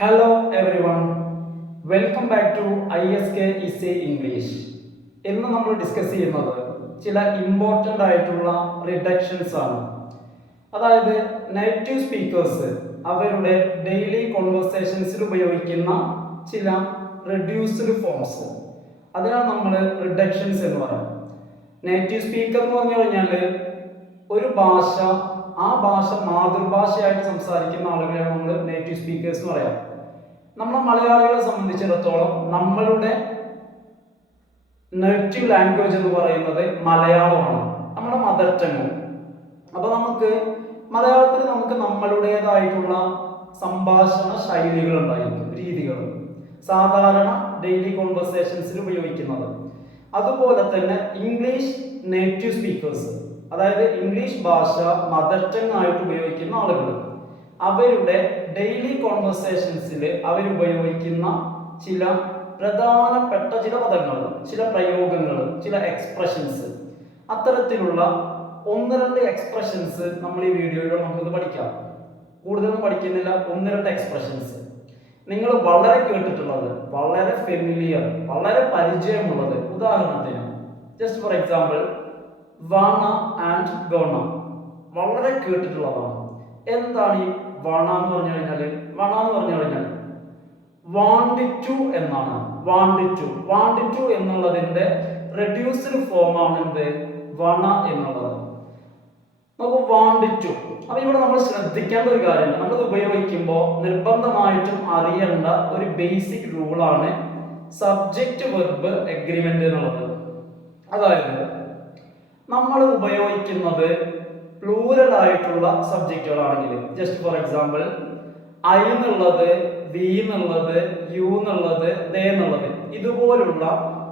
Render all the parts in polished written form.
Hello everyone, welcome back to ISK Essay English. ഇന്ന് നമ്മൾ discuss ചെയ്യുന്നത് ചില ഇമ്പോർട്ടൻ്റ് ആയിട്ടുള്ള റിഡക്ഷൻസ് ആണ്. അതായത് നേറ്റീവ് സ്പീക്കേഴ്സ് അവരുടെ ഡെയിലി കോൺവെർസേഷൻസിൽ ഉപയോഗിക്കുന്ന ചില റെഡ്യൂസ്ഡ് ഫോംസ്, അതിനാണ് നമ്മൾ റിഡക്ഷൻസ് എന്ന് പറയുന്നത്. നേറ്റീവ് സ്പീക്കർ എന്ന് പറഞ്ഞു കഴിഞ്ഞാൽ ഒരു ഭാഷ, ആ ഭാഷ മാതൃഭാഷയായിട്ട് സംസാരിക്കുന്ന ആളുകളെയാണ് നമ്മൾ നേറ്റീവ് സ്പീക്കേഴ്സ് എന്ന് പറയാം. നമ്മളെ മലയാളികളെ സംബന്ധിച്ചിടത്തോളം നമ്മളുടെ നേറ്റീവ് ലാംഗ്വേജ് എന്ന് പറയുന്നത് മലയാളമാണ്, നമ്മുടെ മദർ ടങ്. അപ്പോൾ മലയാളത്തിൽ നമുക്ക് നമ്മളുടേതായിട്ടുള്ള സംഭാഷണ ശൈലികൾ ഉണ്ടായിരിക്കും, രീതികൾ, സാധാരണ ഡെയിലി കോൺവെർസേഷൻസിൽ ഉപയോഗിക്കുന്നത്. അതുപോലെ തന്നെ ഇംഗ്ലീഷ് നേറ്റീവ് സ്പീക്കേഴ്സ്, അതായത് ഇംഗ്ലീഷ് ഭാഷ മദർ ടങ് ആയിട്ട് ഉപയോഗിക്കുന്ന ആളുകൾ, അവരുടെ ഡെയിലി കോൺവെർസേഷൻസിൽ അവരുപയോഗിക്കുന്ന ചില പ്രധാനപ്പെട്ട ചില പദങ്ങൾ, ചില പ്രയോഗങ്ങൾ, ചില എക്സ്പ്രഷൻസ്, അത്തരത്തിലുള്ള ഒന്ന് രണ്ട് എക്സ്പ്രഷൻസ് നമ്മൾ ഈ വീഡിയോയിലൂടെ നമുക്കൊന്ന് പഠിക്കാം. കൂടുതലൊന്നും പഠിക്കുന്നില്ല, ഒന്ന് രണ്ട് എക്സ്പ്രഷൻസ് നിങ്ങൾ വളരെ കേട്ടിട്ടുള്ളത്, വളരെ ഫെമിലിയർ, വളരെ പരിചയമുള്ളത്. ഉദാഹരണത്തിന് just for example, wanna and gonna വളരെ കേട്ടിട്ടുള്ളതാണ്. എന്താണ് ഈ വാണ എന്ന് പറഞ്ഞു കഴിഞ്ഞാൽ? വാണ എന്ന് പറഞ്ഞു കഴിഞ്ഞാൽ വാണ്ടിറ്റു എന്നാണ്. വാണ്ടിറ്റു എന്നുള്ളതിന്റെ റെഡ്യൂസ്ഡ് ഫോം ആണ് എന്ത്? വണ എന്നുള്ളത്. നമുക്ക് വാണ്ടിറ്റു. അപ്പൊ ഇവിടെ നമ്മൾ ശ്രദ്ധിക്കേണ്ട ഒരു കാര്യമുണ്ട്, നമ്മളിത് ഉപയോഗിക്കുമ്പോൾ നിർബന്ധമായിട്ടും അറിയേണ്ട ഒരു ബേസിക് റൂളാണ് സബ്ജക്റ്റ് വെർബ് എഗ്രിമെന്റ് എന്നുള്ളത്. അതായത് നമ്മൾ ഉപയോഗിക്കുന്നത് പ്ലൂറൽ ആയിട്ടുള്ള സബ്ജക്റ്റുകളാണെങ്കിൽ, ജസ്റ്റ് ഫോർ എക്സാമ്പിൾ ഐ എന്നുള്ളത്, വി എന്നുള്ളത്, യു എന്നുള്ളത്, ദേ എന്നുള്ളത്, ഇതുപോലുള്ള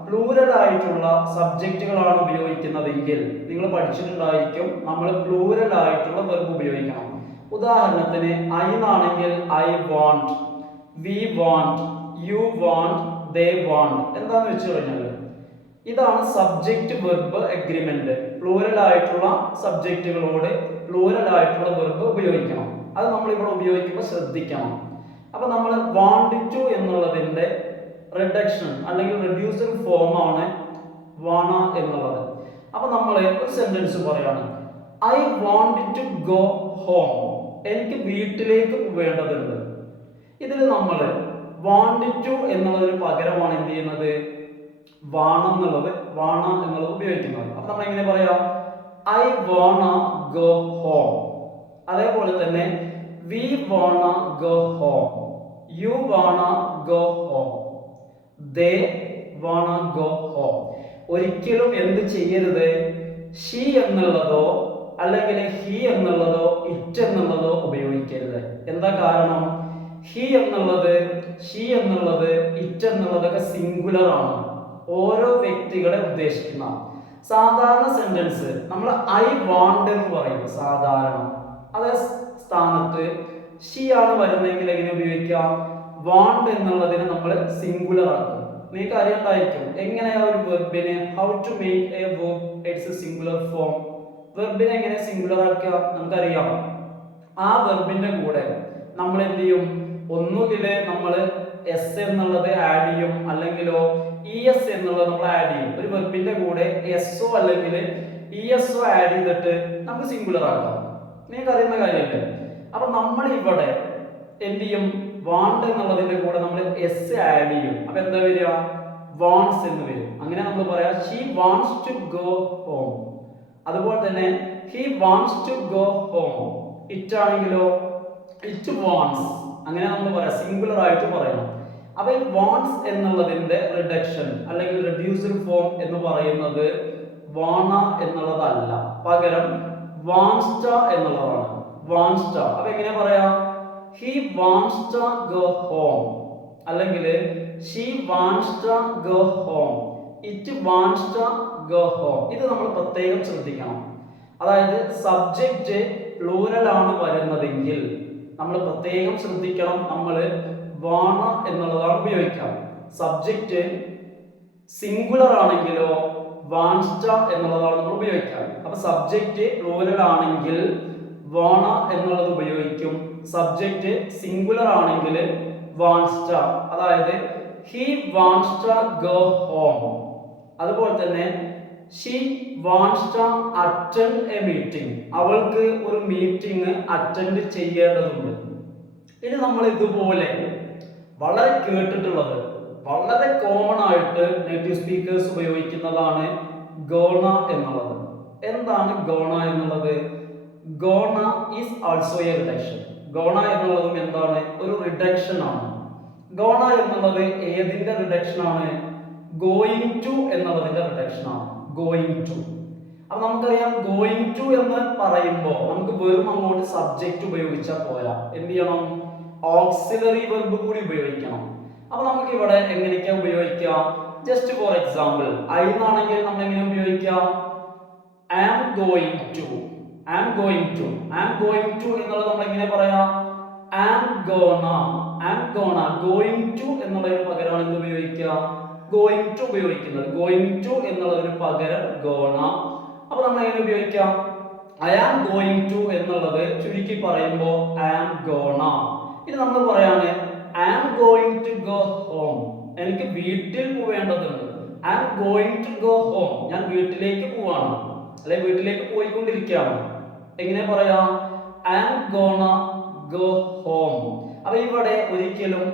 പ്ലൂറൽ ആയിട്ടുള്ള സബ്ജക്റ്റുകളാണ് ഉപയോഗിക്കുന്നതെങ്കിൽ നിങ്ങൾ പഠിച്ചിട്ടുണ്ടായിരിക്കും നമ്മൾ പ്ലൂറൽ ആയിട്ടുള്ള വെർബ് ഉപയോഗിക്കണം. ഉദാഹരണത്തിന് ഐ എന്നാണെങ്കിൽ I want, we want, you want, they want. എന്താന്ന് വെച്ച് കഴിഞ്ഞാൽ ഇതാണ് സബ്ജക്റ്റ് വെർബ് എഗ്രിമെന്റ്. പ്ലൂറൽ ആയിട്ടുള്ള സബ്ജക്റ്റുകളോട് പ്ലൂറൽ ആയിട്ടുള്ള വെർബ് ഉപയോഗിക്കണം. അത് നമ്മൾ ഇവിടെ ഉപയോഗിക്കുമ്പോൾ ശ്രദ്ധിക്കണം. അപ്പൊ നമ്മൾ വാണ്ടിറ്റു എന്നുള്ളതിന്റെ റിഡക്ഷൻ അല്ലെങ്കിൽ റെഡ്യൂസ്ഡ് ഫോം ആണ് വാണ എന്നുള്ളത്. അപ്പൊ നമ്മൾ ഒരു സെന്റൻസ് പറയാണ്, I want to go home. എനിക്ക് വീട്ടിലേക്ക് പോവേണ്ടതുണ്ട്. ഇതിൽ നമ്മൾ വാണ്ടിറ്റു എന്നുള്ളതിന് പകരമാണ് എന്ത് ചെയ്യുന്നത്? വാണ എന്നുള്ളത് ഉപയോഗിക്കുന്നത്. അപ്പൊ നമ്മൾ എങ്ങനെ പറയാം? I wanna go home. അതേപോലെ തന്നെ we wanna go home, you wanna go home, they wanna go home. ഒരിക്കലും എന്ത് ചെയ്യരുത്? ഷീ എന്നുള്ളതോ അല്ലെങ്കിൽ ഹി എന്നുള്ളതോ ഇറ്റ് എന്നുള്ളതോ ഉപയോഗിക്കരുത്. എന്താ കാരണം? ഹി എന്നുള്ളത്, ഷീ എന്നുള്ളത്, ഇറ്റ് എന്നുള്ളതൊക്കെ സിംഗുലർ ആണ്, ഓരോ വ്യക്തികളെ ഉദ്ദേശിക്കുന്ന. സാധാരണ സെന്റൻസ് നമ്മൾ ഐ വാണ്ട് എന്ന് പറയും സാധാരണ. അതേ സ്ഥാനത്ത് ഷീ ആണ് വരുന്നതെങ്കിൽ എങ്ങനെ ഉപയോഗിക്കാം? വാണ്ട് എന്നുള്ളതിനെ നമ്മൾ സിംഗുലർ ആക്കും. നിങ്ങൾക്ക് അറിയണ്ടായിരിക്കും എങ്ങനെയാ ഒരു വെർബിനെ, how to make a verb it's a singular form. വെർബിനെ എങ്ങനെ സിംഗുലർ ആക്കുക നമുക്കറിയാം. ആ വെർബിന്റെ കൂടെ നമ്മൾ എന്ത് ചെയ്യും? ഒന്നുകിൽ നമ്മൾ എസ് എന്നുള്ളത് ആഡ് ചെയ്യും, അല്ലെങ്കിലോ ഇ എസ് എന്നുള്ളത് നമ്മൾ ആഡ് ചെയ്യും. ഒരു വെർബിന്റെ കൂടെ എസ്ഒ അല്ലെങ്കിൽ ഇ എസ്ഒ ആഡ് ചെയ്തിട്ട് നമുക്ക് സിംഗുലർ ആക്കാം. നിങ്ങൾക്ക് അറിയുന്ന കാര്യമല്ലേ? അപ്പൊ നമ്മൾ ഇവിടെ എന്ത് ചെയ്യും? വാണ്ട് എന്നുള്ളതിന്റെ കൂടെ നമ്മൾ എസ് ആഡ് ചെയ്യും. അപ്പൊ എന്താ വരിക? വാണ്ട്സ് എന്ന് വരും. അങ്ങനെ നമ്മൾ പറയാം she wants to go home. അതുപോലെ തന്നെ he wants to go home. It ആണെങ്കിലോ ഇറ്റ് വാണ്ട്സ്. അങ്ങനെ നമ്മൾ പറയാം, സിംഗുലർ ആയിട്ട് പറയണം. അപ്പൊ ഈ വാണ്ട്സ് എന്നുള്ളതിന്റെ റിഡക്ഷൻ അല്ലെങ്കിൽ റെഡ്യൂസ്ഡ് ഫോം എന്ന് പറയുന്നത് വാണ എന്നുള്ളതല്ല, പകരം വാൻസ്റ്റ എന്നുള്ളതാണ്. വാൻസ്റ്റ. അപ്പൊ എങ്ങനെ പറയാം? He wants to go home, അല്ലെങ്കിൽ she wants to go home, it wants to go home. ഇത് നമ്മൾ പ്രത്യേകം ശ്രദ്ധിക്കണം. അതായത് സബ്ജക്റ്റ് പ്ലൂറൽ ആണ് വരുന്നതെങ്കിൽ നമ്മൾ പ്രത്യേകം ശ്രദ്ധിക്കണം, നമ്മൾ വാണ എന്നുള്ളതാണ് ഉപയോഗിക്കാം. സബ്ജക്റ്റ് സിംഗുലർ ആണെങ്കിലോ വാൻസ്റ്റ എന്നുള്ളതാണ് നമ്മൾ ഉപയോഗിക്കാം. അപ്പൊ സബ്ജക്റ്റ് പ്ലൂറൽ ആണെങ്കിൽ വാണ എന്നുള്ളത് ഉപയോഗിക്കും. സബ്ജക്റ്റ് സിംഗുലർ ആണെങ്കിൽ വാണ്ട്സ് ടു, അതായത് he wants to go home. അതുപോലെ തന്നെ she wants to attend a meeting, അവൾക്ക് ഒരു മീറ്റിംഗ് അറ്റൻഡ് ചെയ്യേണ്ടതുണ്ട്. ഇനി നമ്മൾ ഇതുപോലെ വളരെ കേട്ടിട്ടുള്ളത്, വളരെ കോമൺ ആയിട്ട് നേറ്റീവ് സ്പീക്കേഴ്സ് ഉപയോഗിക്കുന്നതാണ് ഗോണ എന്നുള്ളത്. എന്താണ് ഗോണ എന്നുള്ളത്? Gonna is also A reduction. Gonna എന്നുള്ളതും എന്താണ്? ഒരു റിഡക്ഷൻ ആണ്. ഗോണ എന്നുള്ളത് ഏതിന്റെ റിഡക്ഷൻ ആണ്? ഗോയിങ് ടു എന്നുള്ളതിന്റെ റിഡക്ഷൻ ആണ്. Going to. അപ്പൊ നമുക്കറിയാം ഗോയിങ് ടു എന്ന് പറയുമ്പോൾ നമുക്ക് വെറും അങ്ങോട്ട് സബ്ജക്റ്റ് ഉപയോഗിച്ചാൽ പോരാ, എന്ത് ചെയ്യണം? ഓക്സിലറി വെർബ് കൂടി ഉപയോഗിക്കണം. അപ്പൊ നമുക്ക് ഇവിടെ എങ്ങനെയൊക്കെ ഉപയോഗിക്കാം? ജസ്റ്റ് ഫോർ എക്സാമ്പിൾ, ഐ എന്നാണെങ്കിൽ നമ്മൾ എങ്ങനെ ഉപയോഗിക്കാം? Am going to. Am going to. Am going to എന്നുള്ളത് നമ്മൾ എങ്ങനെ പറയാം? Am gonna. Am gonna. Going to എന്നുള്ളതിന് പകരമാണ് എന്ത് ഉപയോഗിക്കുക? ഗോയിങ് ടു ഉപയോഗിക്കുന്നത്. ഗോയിങ് ടു എന്നുള്ളതിന് പകരം ഗോണ. അപ്പൊ നമ്മൾ എങ്ങനെ ഉപയോഗിക്കാം? ഐ ആം ഗോയിങ് ടു എന്നുള്ളത് ചുരുക്കി പറയുമ്പോൾ ആം ഗോണ. ഇനി നമ്മൾ പറയാണ് I am going to go home. എനിക്ക് വീട്ടിൽ പോവേണ്ടതുണ്ട്. I am going to go home. ഞാൻ വീട്ടിലേക്ക് പോവാണ്, അല്ലെ വീട്ടിലേക്ക് പോയിക്കൊണ്ടിരിക്കുകയാണ്. എങ്ങനെ പറയാം? I am gonna go home. അപ്പൊ ഇവിടെ ഒരിക്കലും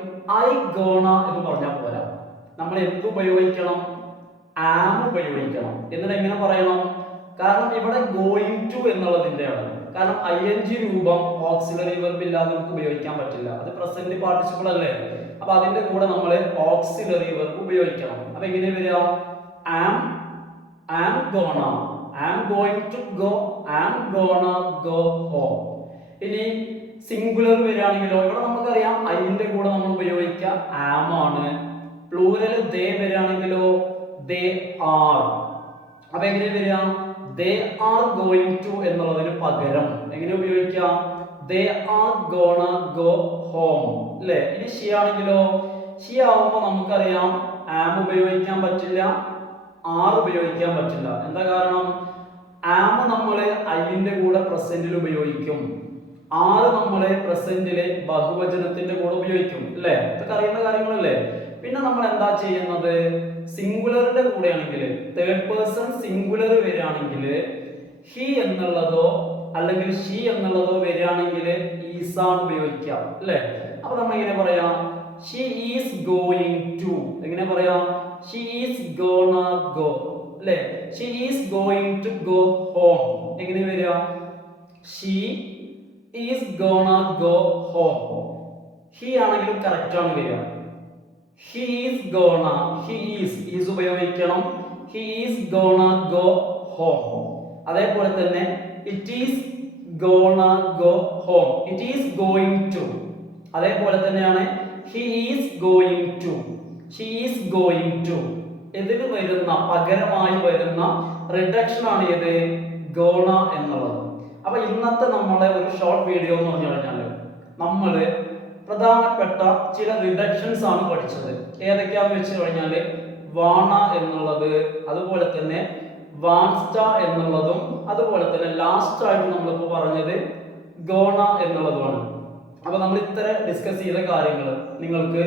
ഐ ഗോണ എന്ന് പറഞ്ഞാൽ പോരാ, നമ്മൾ എന്ത് ഉപയോഗിക്കണം? ആം ഉപയോഗിക്കണം. എന്നിട്ട് എങ്ങനെ പറയണം? കാരണം ഇവിടെ ഗോയിങ് ടു എന്നുള്ളതിന്റെയാണ്. കാരണം ing രൂപം ഓക്സിലറി വെർബ് ഇല്ലാതെ നമുക്ക് ഉപയോഗിക്കാൻ പറ്റില്ല, അത് പ്രസന്റ് പാർട്ടിസിപ്പിൾ അല്ലേ. അപ്പൊ അതിന്റെ കൂടെ നമ്മൾ ഓക്സിലറി വെർബ് ഉപയോഗിക്കണം. അപ്പൊ എങ്ങനെ വരിക? Am, am gonna, am going to go, am gonna go home. ഇനി സിംഗുലർ വരികയാണെങ്കിലോ, ഇവിടെ നമുക്കറിയാം ഐന്റെ കൂടെ നമ്മൾ ഉപയോഗിക്കുക ആം ആണ്. പ്ലൂരൽ ദേ വരികയാണെങ്കിലോ ദേ ആർ. അപ്പൊ എങ്ങനെ വരിക? ദേ ആർ ഗോയിങ് ടു എന്നുള്ളതിന് പകരം എങ്ങനെ ഉപയോഗിക്കാം? They are gonna go home, അല്ലേ? ഇനി ഷീ ആണെങ്കിലോ, ഷീ ആവുമ്പോ നമുക്കറിയാം ആം ഉപയോഗിക്കാൻ പറ്റില്ല, ആർ ഉപയോഗിക്കാൻ പറ്റില്ല. എന്താ കാരണം? ആം നമ്മള് ഐന്റെ കൂടെ പ്രസന്റിൽ ഉപയോഗിക്കും, ആറ് നമ്മള് പ്രസന്റിലെ ബഹുവചനത്തിന്റെ കൂടെ ഉപയോഗിക്കും, അല്ലേ? ഇതൊക്കെ അറിയുന്ന കാര്യങ്ങളല്ലേ. പിന്നെ നമ്മൾ എന്താ ചെയ്യുന്നത്? സിംഗുലറിന്റെ കൂടെയാണെങ്കിൽ, തേർഡ് പേഴ്സൺ സിംഗുലർ വരികയാണെങ്കിൽ ഹി എന്നുള്ളതോ അല്ലെങ്കിൽ ഷീ എന്നുള്ളതോ വരികയാണെങ്കിൽ ഈസ് ആണ് ഉപയോഗിക്കുക, അല്ലേ? അപ്പൊ നമ്മൾ എങ്ങനെ പറയാം? She is going to. എങ്ങനെ പറയാം? ഷീ ഈസ് ഗോണ ഗോ, അല്ലേ? She is going to go home. എങ്ങനെ വരിക? She is gonna go home. He ആണെങ്കിലും കറക്റ്റ് ആണ് വരിക. He is gonna, he is ഉപയോഗിക്കണം. He is gonna go home. അതേപോലെ തന്നെ it is gonna go home, it is going to. അതേപോലെ തന്നെയാണ് he is going to, she is going to. ഇതിന് വരുന്ന പകരമായി വരുന്ന റിഡക്ഷൻ ആണ് ഏത്? ഗോണ എന്നുള്ളത്. അപ്പൊ ഇന്നത്തെ നമ്മളെ ഒരു ഷോർട്ട് വീഡിയോ എന്ന് പറഞ്ഞു കഴിഞ്ഞാൽ നമ്മള് പ്രധാനപ്പെട്ട ചില റിഡക്ഷൻസ് ആണ് പഠിച്ചത്. ഏതൊക്കെയാന്ന് വെച്ച് കഴിഞ്ഞാൽ വാണ എന്നുള്ളത്, അതുപോലെ തന്നെ വാൺസ്റ്റ എന്നുള്ളതും, അതുപോലെ തന്നെ ലാസ്റ്റ് ആയിട്ട് നമ്മളിപ്പോൾ പറഞ്ഞത് ഗോണ എന്നുള്ളതുമാണ്. അപ്പൊ നമ്മൾ ഇത്ര ഡിസ്കസ് ചെയ്ത കാര്യങ്ങൾ നിങ്ങൾക്ക്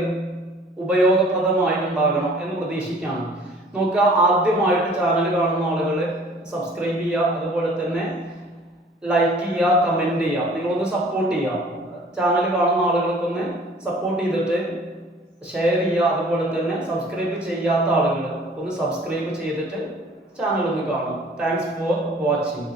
ഉപയോഗപ്രദമായിട്ടുണ്ടാകണം എന്ന് പ്രതീക്ഷിക്കുകയാണ്. നോക്കുക, ആദ്യമായിട്ട് ചാനൽ കാണുന്ന ആളുകൾ സബ്സ്ക്രൈബ് ചെയ്യുക, അതുപോലെ തന്നെ ലൈക്ക് ചെയ്യുക, കമന്റ് ചെയ്യുക, നിങ്ങളൊന്ന് സപ്പോർട്ട് ചെയ്യുക. ചാനൽ കാണുന്ന ആളുകൾക്കൊന്ന് സപ്പോർട്ട് ചെയ്തിട്ട് ഷെയർ ചെയ്യുക. അതുപോലെ തന്നെ സബ്സ്ക്രൈബ് ചെയ്യാത്ത ആളുകൾ ഒന്ന് സബ്സ്ക്രൈബ് ചെയ്തിട്ട് ചാനൽ ഒന്ന് കാണും. Thanks for watching.